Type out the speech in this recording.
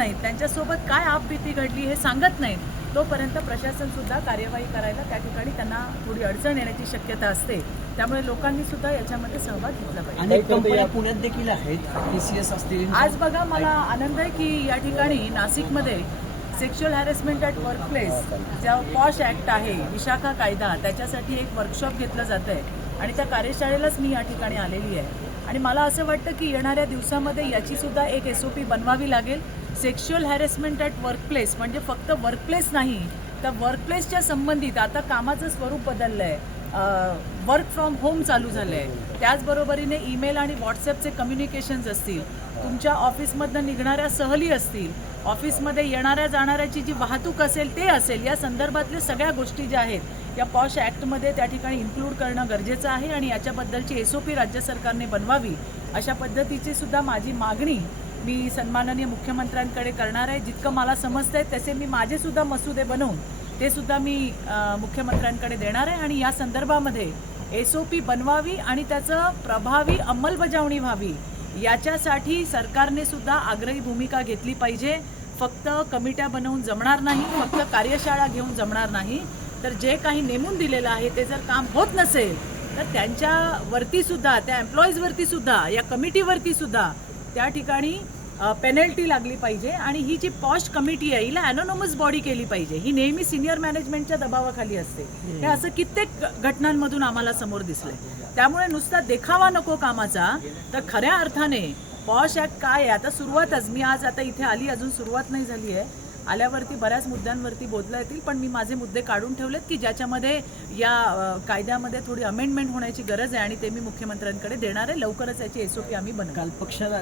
नाहीत, त्यांच्यासोबत काय आपबीती घडली हे सांगत नाहीत, तोपर्यंत प्रशासन सुद्धा कार्यवाही करायला त्या ठिकाणी त्यांना थोडी अडचण येण्याची शक्यता असते. त्यामुळे लोकांनी सुद्धा याच्यामध्ये सहभाग घेतला पाहिजे. अनेक कंपन्या पुण्यात देखील आहेत, TCS असतील. आज बघा, मला आनंद आहे की या ठिकाणी नाशिकमध्ये सेक्शुअल हॅरेसमेंट ॲट वर्कप्लेस ज्या पॉश ॲक्ट आहे, विशाखा कायदा, त्याच्यासाठी एक वर्कशॉप घेतलं जातं आहे आणि त्या कार्यशाळेलाच मी या ठिकाणी आलेली आहे. आणि मला असं वाटतं की येणाऱ्या दिवसामध्ये याचीसुद्धा एक SOP बनवावी लागेल. सेक्शुअल हॅरेसमेंट ॲट वर्कप्लेस म्हणजे फक्त वर्कप्लेस नाही, तर वर्कप्लेसच्या संबंधित आता कामाचं स्वरूप बदललं आहे, वर्क फ्रॉम होम चालू झालं आहे. त्याचबरोबरीने ईमेल आणि व्हॉट्सॲपचे कम्युनिकेशन्स असतील, तुमच्या ऑफिसमधनं निघणाऱ्या सहली असतील, ऑफिसमध्ये येणाऱ्या जाणाऱ्याची जी वाहतूक असेल ते असेल, या संदर्भातल्या सगळ्या गोष्टी ज्या आहेत या पॉश ॲक्टमध्ये त्या ठिकाणी इन्क्लूड करणं गरजेचं आहे आणि याच्याबद्दलची SOP राज्य सरकारने बनवावी, अशा पद्धतीची सुद्धा माझी मागणी मी सन्माननीय मुख्यमंत्र्यांकडे करणार आहे. जितकं मला समजतंय तसे मी माझेसुद्धा मसुदे बनवून ते सुद्धा मी मुख्यमंत्र्यांकडे देणार आहे आणि या संदर्भामध्ये SOP बनवावी आणि त्याचं प्रभावी अंमलबजावणी व्हावी, याच्यासाठी सरकारने सुद्धा आग्रही भूमिका घेतली पाहिजे. फक्त कमिट्या बनवून जमणार नाही, फक्त कार्यशाळा घेऊन जमणार नाही, तर जे काही नेमून दिलेलं आहे ते जर काम होत नसेल तर त्यांच्यावरती सुद्धा, त्या एम्प्लॉईजवरती सुद्धा, या कमिटीवरती सुद्धा त्या ठिकाणी पेनल्टी लागली पाहिजे. आणि ही जी पॉश कमिटी आहे हिला ॲनोनॉमस बॉडी केली पाहिजे. ही नेहमी सिनियर मॅनेजमेंटच्या दबावाखाली असते. हे असं कित्येक घटनांमधून आम्हाला समोर दिसलंय. त्यामुळे नुसता देखावा नको कामाचा, तर खऱ्या अर्थाने पॉश ॲक्ट काय आहे. आता सुरुवातच, मी आज आता इथे आली, अजून सुरुवात नाही झाली आहे. आल्यावरती बऱ्याच मुद्द्यांवरती बोलता येतील, पण मी माझे मुद्दे काढून ठेवलेत की ज्याच्यामध्ये या कायद्यामध्ये थोडी अमेंडमेंट होण्याची गरज आहे आणि ते मी मुख्यमंत्र्यांकडे देणार आहे. लवकरच याची SOP आम्ही बनवू. काल पक्षाला